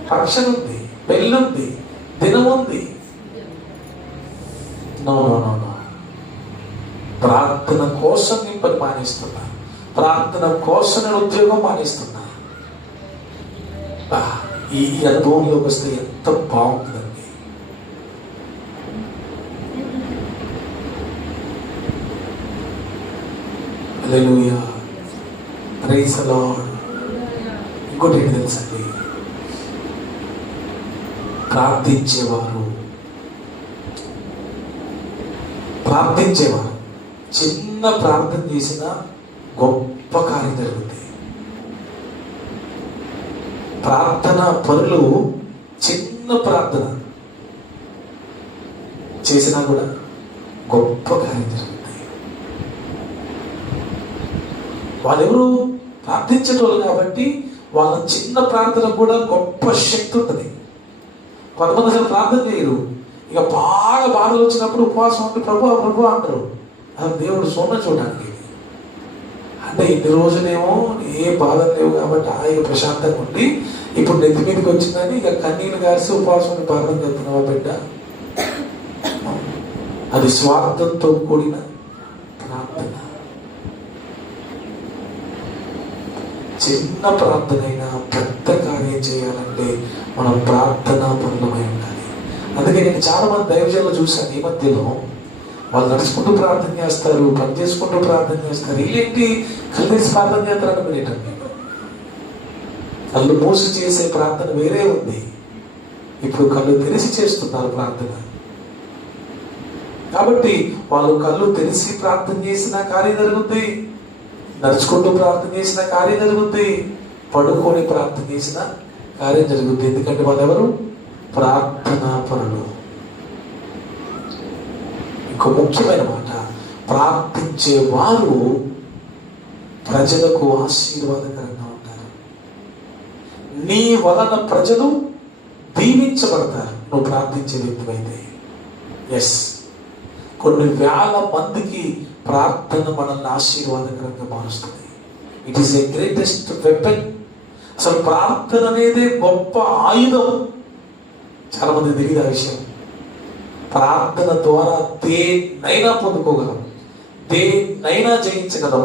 ఫంక్షన్ ఉంది, పెళ్ళి ఉంది, దినం ఉంది. No no no no. ప్రార్థన కోసం నేను పని మానేస్తున్నా, ప్రార్థన కోసం నేను ఉద్యోగం మానేస్తున్నా. ఈ అనుభవంలోకి వస్తే ఎంత బాగుంటుందండి. హల్లెలూయా, ప్రైజ్ ది లార్డ్. ఇంకోటి ఏంటి తెలుసండి, ప్రార్థించేవారు చిన్న ప్రార్థన చేసిన గొప్ప కార్యం జరుగుతుంది. ప్రార్థన పరులు చిన్న ప్రార్థన చేసినా కూడా గొప్ప కార్యం జరుగుతాయి. వాళ్ళెవరు? ప్రార్థించేటోళ్ళు కాబట్టి వాళ్ళ చిన్న ప్రార్థన కూడా గొప్ప శక్తి ఉంటుంది. కొంతమంది అసలు ప్రార్థన చేయరు, ఇక బాగా బాధలు వచ్చినప్పుడు ఉపవాసం ఉంటే ప్రభు ప్రభు అంటారు. అది దేవుడు సోన చూడడానికి. అంటే ఇన్ని రోజులేమో ఏ బాధలు లేవు కాబట్టి ఆయన ప్రశాంతంగా ఉండి ఇప్పుడు నెత్తి మీదకి వచ్చిందని ఇక కన్నీళ్ళు కాసి ఉపవాసం ప్రార్థన చేస్తున్నావా బిడ్డ? అది స్వార్థంతో కూడిన ప్రార్థన. చిన్న ప్రార్థన అయినా పెద్ద కార్యం చేయాలంటే మనం ప్రార్థనా పరులమై ఉండాలి. అందుకే నేను చాలా మంది దైవజనులు చూశాను ఈ మధ్యలో. వాళ్ళు నడుచుకుంటూ ప్రార్థన చేస్తారు, పని చేసుకుంటూ ప్రార్థన చేస్తారు. వీళ్ళేంటి కలిసి ప్రార్థన చేస్తారని మీరు ఏంటండి? కళ్ళు మూసి చేసే ప్రార్థన వేరే ఉంది, ఇప్పుడు కళ్ళు తెరిచి చేస్తున్నారు ప్రార్థన. కాబట్టి వాళ్ళు కళ్ళు తెరిచి ప్రార్థన చేసిన కార్యం జరుగుతుంది, నడుచుకుంటూ ప్రార్థన చేసిన కార్యం జరుగుతుంది, పడుకొని ప్రార్థన చేసిన కార్యం జరుగుతుంది. ఎందుకంటే వాళ్ళు ఎవరు? ప్రార్థనా పరులు. ఇంకో ముఖ్యమైన మాట, ప్రార్థించేవారు ప్రజలకు ఆశీర్వాదకరంగా ఉంటారు. నీ వలన ప్రజలు దీవించబడతారు నువ్వు ప్రార్థించే వ్యక్తివైతే. ఎస్, కొన్ని వేల మందికి ప్రార్థన మనల్ని ఆశీర్వాదకరంగా మారుస్తుంది. It is a greatest weapon. అసలు ప్రార్థన అనేది గొప్ప ఆయుధం. చాలా మంది తెలియదు ఆ విషయం. ప్రార్థన ద్వారా దేన్నైనా పొందుకోగలం, దేన్నైనా జయించగలం,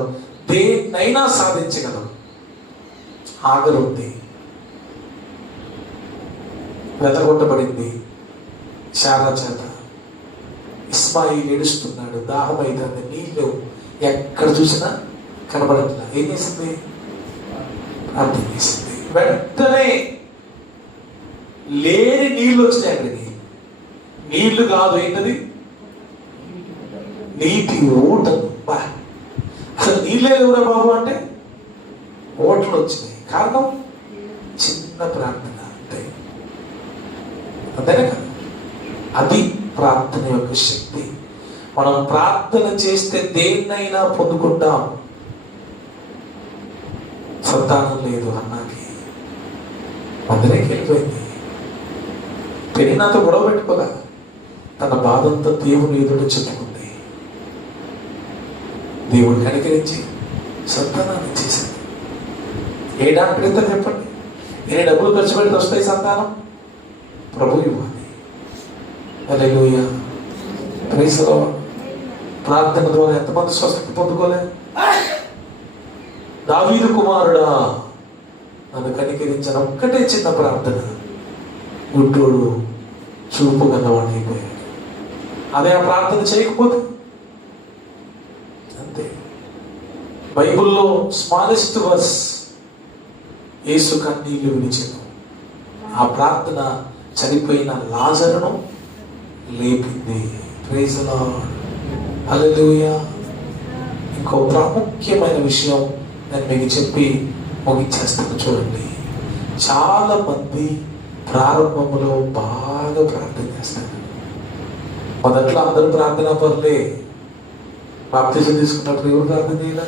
దేన్నైనా సాధించగలం. ఆగరు ఉంది, వెతగొట్టబడింది శారా చేత. ఇస్మాయిల్ ఏడుస్తున్నాడు, దాహం అయితుంది, నీళ్ళు ఎక్కడ చూసినా కనబడట్లా. ఏం చేసింది? ప్రార్థన చేసింది. వెంటనే లేని నీళ్ళు వచ్చినాయి అక్కడికి. నీళ్లు కాదు, ఏంటది? నీటి ఓటలు. అసలు నీళ్ళే లేవురా బాబు అంటే ఓట్లు వచ్చినాయి. కారణం చిన్న ప్రార్థన అంటే. అంతేనే కదా, అది ప్రార్థన యొక్క శక్తి. మనం ప్రార్థన చేస్తే దేన్నైనా పొందుకుంటాం. సంతానం లేదు అన్నాకి, మందిరేకి వెళ్ళిపోయింది. పెరిగినాతో గొడవ పెట్టుకోలే, తన బాధంతా దేవుని ఎదుట చెప్పుకుంది. దేవుడు కనికరించి సంతానాన్ని చేశాడు. ఏ డాక్టర్ ఎంత చెప్పండి, ఎన్ని డబ్బులు ఖర్చు పెడితే వస్తాయి సంతానం? ప్రభు ఇవ్వాలి. హల్లెలూయా, ప్రైజ్ ది లార్డ్. ప్రార్థన ద్వారా ఎంతమంది స్వస్థత పొందుకోలే? దావీదు కుమారుడా నన్ను కనికరించిన ఒక్కటే చిన్న ప్రార్థన, గుడ్డోడు చూపు గలవాడైపోయాడు. అదే ఆ ప్రార్థన చేయకపోతే అంతే. బైబిల్లో స్మాలెస్ట్ వర్స్, యేసు కన్నీళ్లు విడిచెను. ఆ ప్రార్థన చనిపోయిన లాజరును లేపింది. ప్రైజ్ ది లార్డ్, హల్లెలూయా. ఇంకో ప్రాముఖ్యమైన విషయం నేను మీకు చెప్పి ముగించేస్తాను. చూడండి, చాలా మంది ప్రారంభంలో బాగా ప్రార్థన చేస్తారు. మొదట్లో అందరూ ప్రార్థన పర్లే. బాప్తిజం తీసుకున్నప్పుడు ఎవరు ప్రార్థన చేయాలి?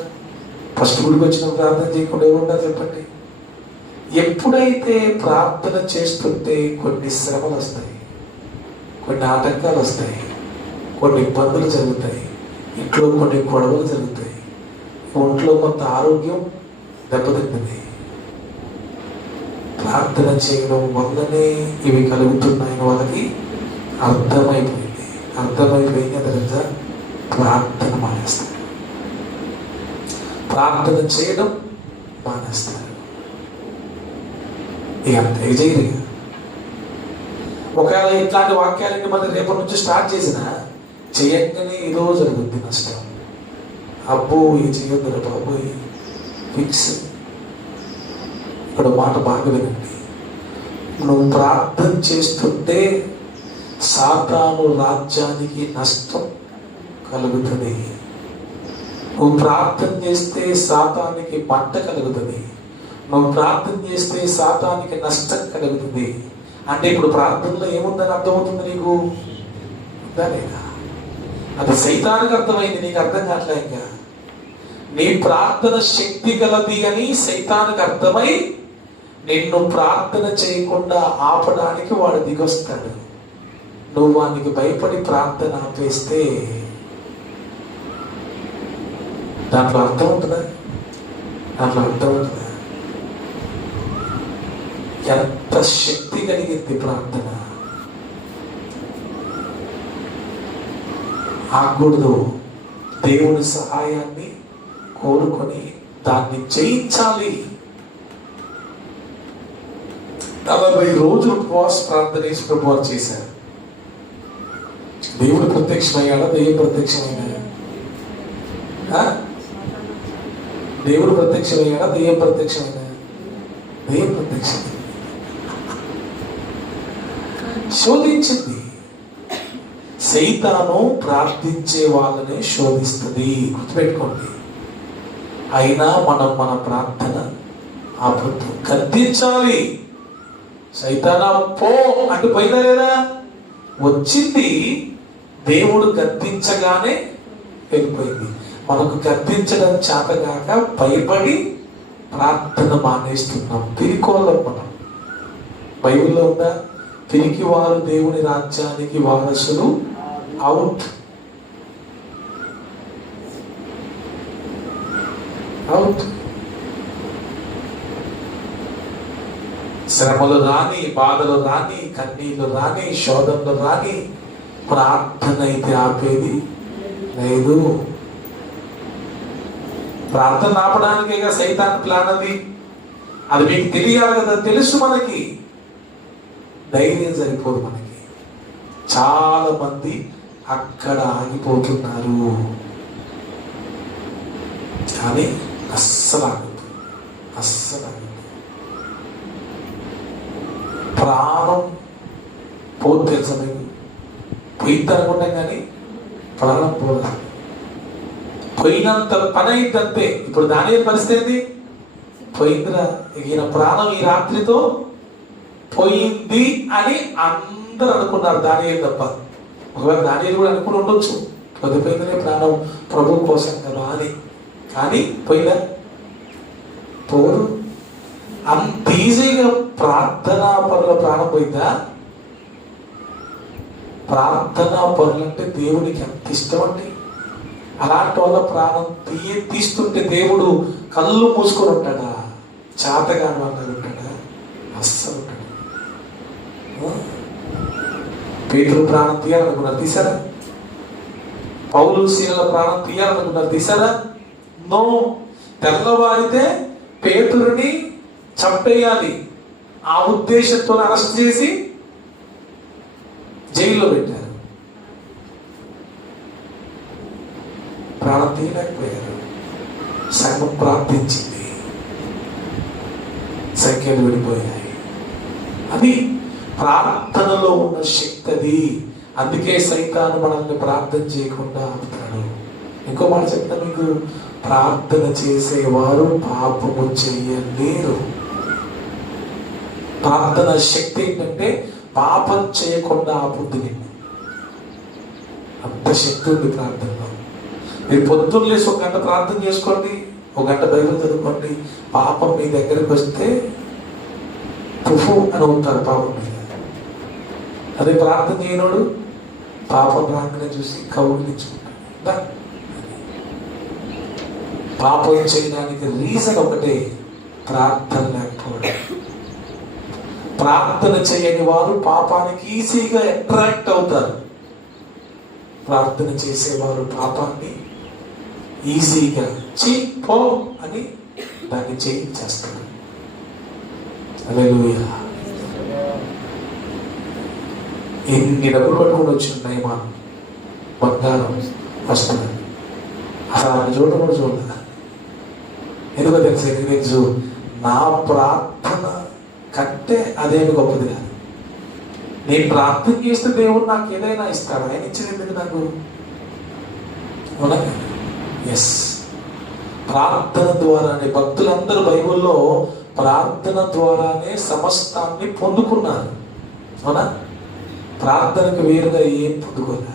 ఫస్ట్ గుడికి వచ్చినప్పుడు ప్రార్థన చేయకుండా ఎవరు ఉంటారు చెప్పండి? ఎప్పుడైతే ప్రార్థన చేస్తుంటే కొన్ని శ్రమలు వస్తాయి, కొన్ని ఆటంకాలు వస్తాయి, కొన్ని ఇబ్బందులు జరుగుతాయి, ఇంట్లో కొన్ని గొడవలు జరుగుతాయి, ఒంట్లో కొంత ఆరోగ్యం దెబ్బతింటుంది. ప్రార్థన చేయడం వల్లనే ఇవి కలుగుతున్నాయని వాళ్ళకి అర్థమైపోయింది. అర్థమైపోయిన తర్వాత ప్రార్థన మానేస్తారు, ప్రార్థన చేయడం మానేస్తారు. ఇక అంతే చేయరు. ఒకవేళ ఇట్లాంటి వాక్యాలన్నీ మళ్ళీ రేపటి నుంచి స్టార్ట్ చేసినా చేయంగానే ఏదో జరుగుద్ది నష్టం. అబ్బో ఇది చేయొద్దు బాబు, ఫిక్స్. ఇక్కడ మాట బాగా వినండి. నువ్వు ప్రార్థన చేస్తుంటే సాతాను రాజ్యానికి నష్టం కలుగుతుంది. నువ్వు ప్రార్థన చేస్తే సాతానికి మంట కలుగుతుంది. నువ్వు ప్రార్థన చేస్తే సాతానికి నష్టం కలుగుతుంది. అంటే ఇప్పుడు ప్రార్థనలో ఏముందని అర్థమవుతుంది నీకు? లేదా? అది సైతానికి అర్థమైంది, నీకు అర్థం కావట్లే. ఇంకా నీ ప్రార్థన శక్తి గలది అని సైతానికి అర్థమై నిన్ను ప్రార్థన చేయకుండా ఆపడానికి వాడు దిగొస్తాడు. నువ్వు వానికి భయపడి ప్రార్థన ఆపేస్తే దాంట్లో అర్థం ఉంటుందా? దాంట్లో అర్థం ఉంటుందా? ఎంత శక్తి కలిగింది ప్రార్థన. ఆగకూడదు. దేవుని సహాయాన్ని కోరుకొని దాన్ని జయించాలి. 40 రోజులు ఉపవాస ప్రార్థన ప్రభువారు చేశారు. దేవుడు ప్రత్యక్షమయ్యాడా? దెయ్యం ప్రత్యక్షమయ్యాడా? దేవుడు ప్రత్యక్షమయ్యాడా? దెయ్యం ప్రత్యక్షమయ్యాడా? దెయ్యం ప్రత్యక్షమైంది. శోధించింది. సైతాను ప్రార్థించే వాళ్ళని శోధిస్తుంది, గుర్తుపెట్టుకోండి. అయినా మనం మన ప్రార్థన ఆపొద్దు, గద్దించాలి. సైతానా పో అంటూ పోయిందా లేదా? వచ్చింది. దేవుడు గద్దించగానే వెళ్ళిపోయింది. మనకు గద్దించడం చేతగాక భయపడి ప్రార్థన మానేస్తున్నాం. పిరికోళ్ళం మనం. బైబిల్లో ఉందా? పిరికి వారు దేవుని రాజ్యానికి వారసులు అవుట్. అవుట్. శ్రమలు రాని, బాధలు రాని, కన్నీళ్లు రాని, శోధనలు రాని, ప్రార్థన అయితే ఆపేది లేదు. ప్రార్థన ఆపడానికే సైతాన్ ప్లాన్ అది. అది మీకు తెలియాలి కదా. తెలుసు మనకి, ధైర్యం సరిపోదు మనకి. చాలా మంది అక్కడ ఆగిపోతున్నారు. కానీ అస్సలు ఆగదు, అస్సలు ఆగదు. ప్రాణం పోతే తెలుసా మీకు? పోయిద్ది అనుకుంటాం కానీ ప్రాణం పోదు. పోయినంత పని అయిందంతే. ఇప్పుడు దానియేలు పరిస్థితి పోయిందిరా, ఈయన ప్రాణం ఈ రాత్రితో పోయింది అని అందరూ అనుకున్నారు, దానియేలు తప్ప. ఒకవేళ దానియేలు కూడా అనుకుని ఉండొచ్చు, పోయిందనే ప్రాణం ప్రభు కోసం కదా అని. కానీ పోయిందా? పోరు. అంత ఈజీగా ప్రార్థనా పరుల ప్రాణం పోయిందా? ప్రార్థనా పరులు అంటే దేవునికి ఎంత ఇష్టం అండి. అలాంటి వాళ్ళ ప్రాణం తీస్తుంటే దేవుడు కళ్ళు మూసుకొని ఉంటాడా? చేతగాని వాళ్ళు ఉంటాడా? అస్సలు ఉంటాడు. పేతురు ప్రాణం తీయాలనుకున్నారు, తీసారా? పౌలు శీలల ప్రాణం తీయాలనుకున్నారు, తీసారా? నో. తెల్లవారితే పేతురుని చంపేయాలి ఆ ఉద్దేశంతో అరెస్ట్ చేసి జైల్లో పెట్టారు. ప్రాణం తీయలేకపోయారు. సంఘం ప్రార్థించింది, సంఖ్యలు విడిపోయాయి. అది ప్రార్థనలో ఉన్న శక్తి అది. అందుకే సైతాను మనల్ని ప్రార్థన చేయకుండా ఆపుతాడు. ఇంకో మాట చెప్తా మీకు, ప్రార్థన చేసేవారు పాపము చేయలేరు. ప్రార్థన శక్తి ఏంటంటే పాపం చేయకుండా ఆపుద్ది. అంత శక్తి ఉంది ప్రార్థనలో. మీరు పొద్దున్న లేసి 1 గంట ప్రార్థన చేసుకోండి, 1 గంట బైబిల్ చదువుకోండి. పాపం మీ దగ్గరికి వస్తే తుఫు అని అవుతారు పాపం మీద. అదే ప్రార్థన చేయనోడు పాపం రాగానే చూసి కౌగిలించుకుంటాడు. పాపం చేయడానికి రీజన్ ఒకటే, ప్రార్థన లేకపోవడం. ప్రార్థన చేయని వారు పాపానికి ఈజీగా అట్రాక్ట్ అవుతారు. ప్రార్థన చేసేవారు పాపాన్ని ఈజీగా పో అని దాన్ని చేయించేస్తారు. హల్లెలూయా. ఎన్ని డబ్బులు పట్టుకొని వచ్చినాయి మా బంగారం వస్తుంది, అసలు చూడడం కూడా చూడలేదు. ఎందుకో తెలుసు, నా ప్రార్థన కంటే అదేమి గొప్పది కాదు. నేను ప్రార్థన చేస్తే దేవుడు నాకు ఏదైనా ఇస్తాడు. ఆయన ఇచ్చింది నాకు. ఎస్, ప్రార్థన ద్వారానే భక్తులందరూ బైబిల్లో ప్రార్థన ద్వారానే సమస్తాన్ని పొందుకున్నారు. అవునా? ప్రార్థనకు వేరుగా ఏం పొందుకోలే.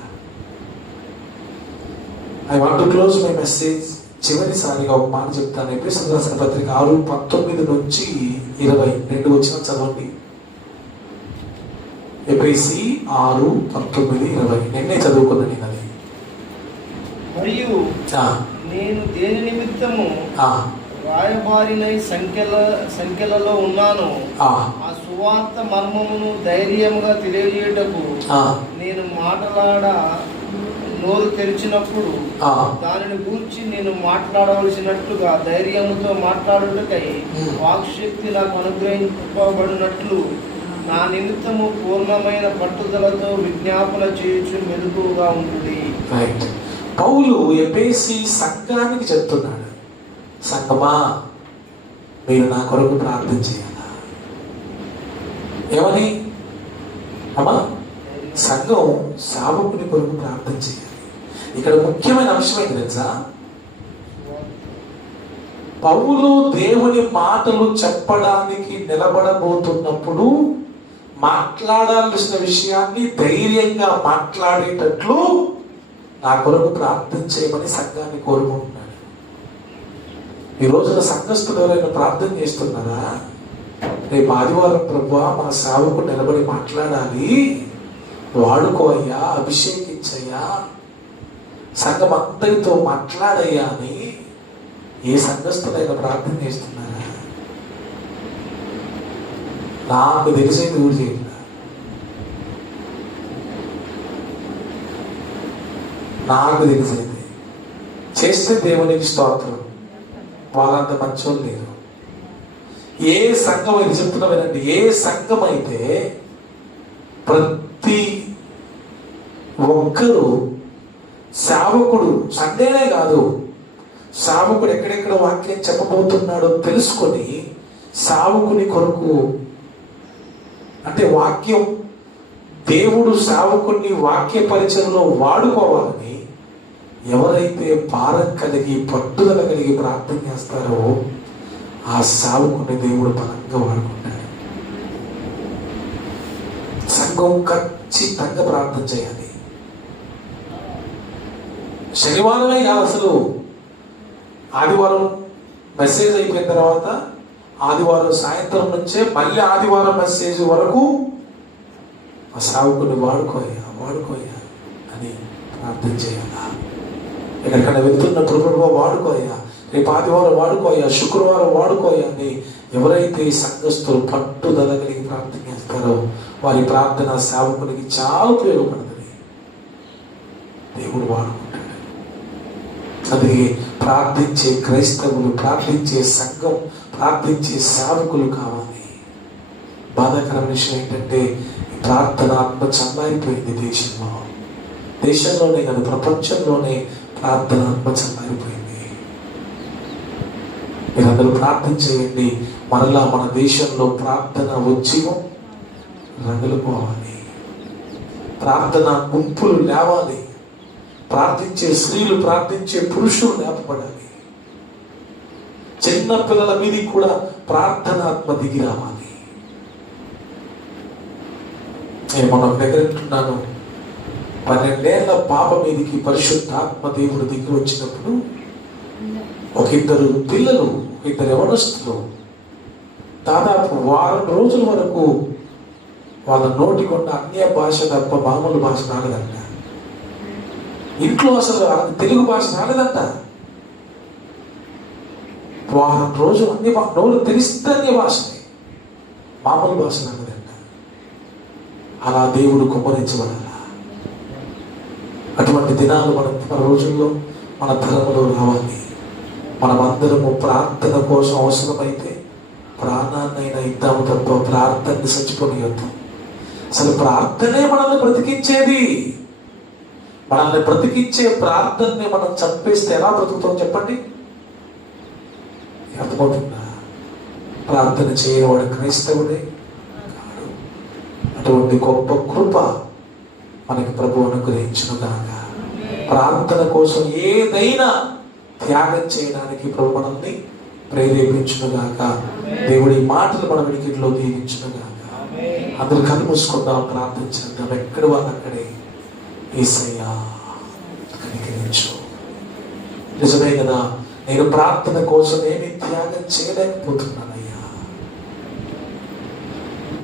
I want to close my message. చివరిసారిగా ఒక మాట చెప్తాను. ఎఫెసీయులకు రాసిన పత్రిక 6:19 నుంచి 22 వచ్చిన చదవండి. ఎఫెసీ 6:19-20 నిన్నే చదువుకున్నా నేను అది. మరియు నేను దేని నిమిత్తము రాయబారినై సంఖ్యలలో ఉన్నాను, ఆ సువార్త మర్మమును ధైర్యముగా తెలియజేయుటకు నేను మాట్లాడ నోరు తెరిచినప్పుడు దానిని గూర్చి నేను మాట్లాడవలసినట్లుగా ధైర్యముతో మాట్లాడుటకై వాక్శక్తి నాకు అనుగ్రహింపబడినట్లు నా నిమిత్తము పూర్ణమైన పట్టుదలతో విజ్ఞాపన చేయుచు మెలకువగా ఉంటుంది. పౌలు ఎఫెసీ సంఘానికి చెప్తున్నాడు, సంఘమా మీరు నా కొరకు ప్రార్థన చేయాలా. ఏమని? అమ్మా, సంఘం సేవకుని కొరకు ప్రార్థన చేయాలి. ఇక్కడ ముఖ్యమైన అంశం ఏంటి తెలుసా? పౌలు దేవుని మాటలు చెప్పడానికి నిలబడబోతున్నప్పుడు మాట్లాడాల్సిన విషయాన్ని ధైర్యంగా మాట్లాడేటట్లు నా కొరకు ప్రార్థన చేయమని సంఘాన్ని కోరుకుంటున్నాడు. ఈ రోజున సంఘస్థులు ఎవరైనా ప్రార్థన చేస్తున్నారా? రేపు ఆదివారం ప్రభువా మా సేవకు నిలబడి మాట్లాడాలి, వాడుకో అయ్యా, అభిషేకించయ్యా, సంఘం అందరితో మాట్లాడయ్యా అని ఏ సంఘస్థులైనా ప్రార్థన చేస్తున్నారా? నాకు తెలిసేది ఊరు చేయాలి. నాకు తెలిసేది చేస్తే దేవునికి స్తోత్రం. వాళ్ళంత మంచోళ్ళు లేరు. ఏ సంఘం అయితే చెప్తున్నా వినండి, ఏ సంఘం అయితే ప్రతి ఒక్కరూ సేవకుడు సండేనే కాదు, సేవకుడు ఎక్కడెక్కడ వాక్యం చెప్పబోతున్నాడో తెలుసుకొని సేవకుని కొరకు, అంటే వాక్యం దేవుడు సేవకుని వాక్య పరిచయంలో వాడుకోవాలని ఎవరైతే భారం కలిగి పట్టుదల కలిగి ప్రార్థన చేస్తారో ఆ సేవకుని దేవుడు బలంగా వాడుకుంటాడు. సంఘం ఖచ్చితంగా ప్రార్థన చేయాలి. శనివారమే కాదు, అసలు ఆదివారం మెసేజ్ అయిపోయిన తర్వాత ఆదివారం సాయంత్రం నుంచే మళ్ళీ ఆదివారం మెసేజ్ వరకు ఆ సేవకుని వాడుకోయా అని ప్రార్థన చేయాలా. ఎక్కడికైనా వెళ్తున్నప్పుడు ప్రభు వాడుకోయా, రేపు ఆదివారం వాడుకోయా, శుక్రవారం వాడుకోయా అని ఎవరైతే సంఘస్థులు పట్టుదల కలిగి ప్రార్థన చేస్తారో వారి ప్రార్థన సేవకునికి చాలా ఉపయోగపడుతుంది. దేవుడు వాడుకుంటాడు. అది ప్రార్థించే క్రైస్తవులు, ప్రార్థించే సంఘం, ప్రార్థించే సేవకులు కావాలి. బాధాకరమైన విషయం ఏంటంటే ప్రార్థన ఆత్మ చల్లారిపోయింది దేశంలోనే కాదు ప్రపంచంలోనే ప్రార్థన ఆత్మ చల్లారిపోయింది. మీరందరూ ప్రార్థన చేయండి. మరలా మన దేశంలో ప్రార్థన ఉద్యమం రగులుకోవాలి. ప్రార్థన గుంపులు లేవాలి. ప్రార్థించే స్త్రీలు, ప్రార్థించే పురుషులు లేపబడాలి. చిన్న పిల్లల మీదకి కూడా ప్రార్థనాత్మ దిగి రావాలి. నేను మొన్న దగ్గర ఉంటున్నాను, 12 ఏళ్ల పాప మీదకి పరిశుద్ధాత్మ దేవుడు దిగి వచ్చినప్పుడు ఒక ఇద్దరు పిల్లలు, ఇద్దరు యవనస్తులు దాదాపు వారం రోజుల వరకు వాళ్ళ నోటికొండ అన్య భాష తప్ప మామూలు భాష రాలేదంట. ఇంట్లో అసలు తెలుగు భాష రాలేదంట. వారం రోజులు అన్ని నోరు తెలిస్తే అన్య భాషనే, మామూలు భాష రాలేదంట. అలా దేవుడు కుమ్మరించబడాల. అటువంటి దినాలు మన రోజుల్లో మన తరంలో రావాలి. మనమందరము ప్రార్థన కోసం అవసరమైతే ప్రాణాన్నైనా ఇద్దాము తప్ప ప్రార్థనని చచ్చిపోనియొద్దు. అసలు ప్రార్థనే మనల్ని బ్రతికించేది. మనల్ని బ్రతికించే ప్రార్థనని మనం చంపేస్తే ఎలా బ్రతుకుతాం చెప్పండి? అర్థమవుతుందా? ప్రార్థన చేయవాడు క్రైస్తవుడే కాడు. అటువంటి గొప్ప కృప మనకి ప్రభు అనుగ్రహించునుగాక. ప్రార్థన కోసం ఏదైనా త్యాగం చేయడానికి ప్రభు మనల్ని ప్రేరేపించునుగాక. దేవుడి మాటలు మన వెనుకలో దీవించునుగాక. అందరూ కళ్ళు మూసుకుందాం, ప్రార్థన చేద్దాం. ఎక్కడ వాళ్ళు అక్కడే యేసయ్యా కనికరించు. నిజమే కదా, నేను ప్రార్థన కోసం ఏమి త్యాగం చేయలేకపోతున్నాను.